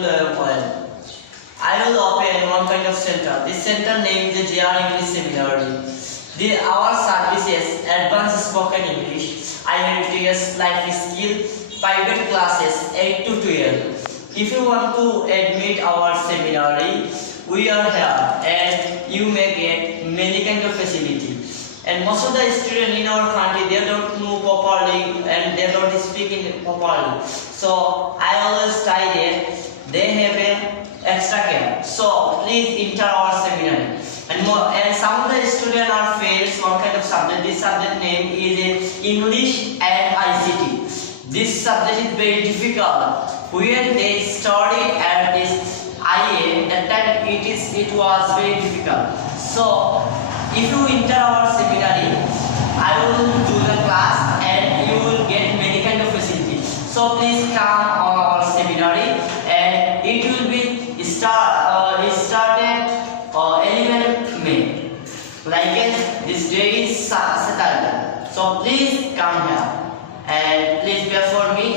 well. I will open one kind of center. This center named the JR English Seminary. Our services, advanced spoken English, IELTS, life skill, private classes 8 to 12. If you want to admit our seminary, we are here and you may get many kind of facility. And most of the students in our country, they don't know properly and they don't speak it properly. So I always try that they have an extra care. So please enter our seminary. And some of the students are fails one kind of subject. This subject name is English and ICT. This subject is very difficult. When they study at this IA, that time it was very difficult. So if you enter our seminary, I will do the class and you will get many kind of facilities. So please come on our seminary, and it will be started 11 May. Like this day is Saturday. So please come here and please pray for me.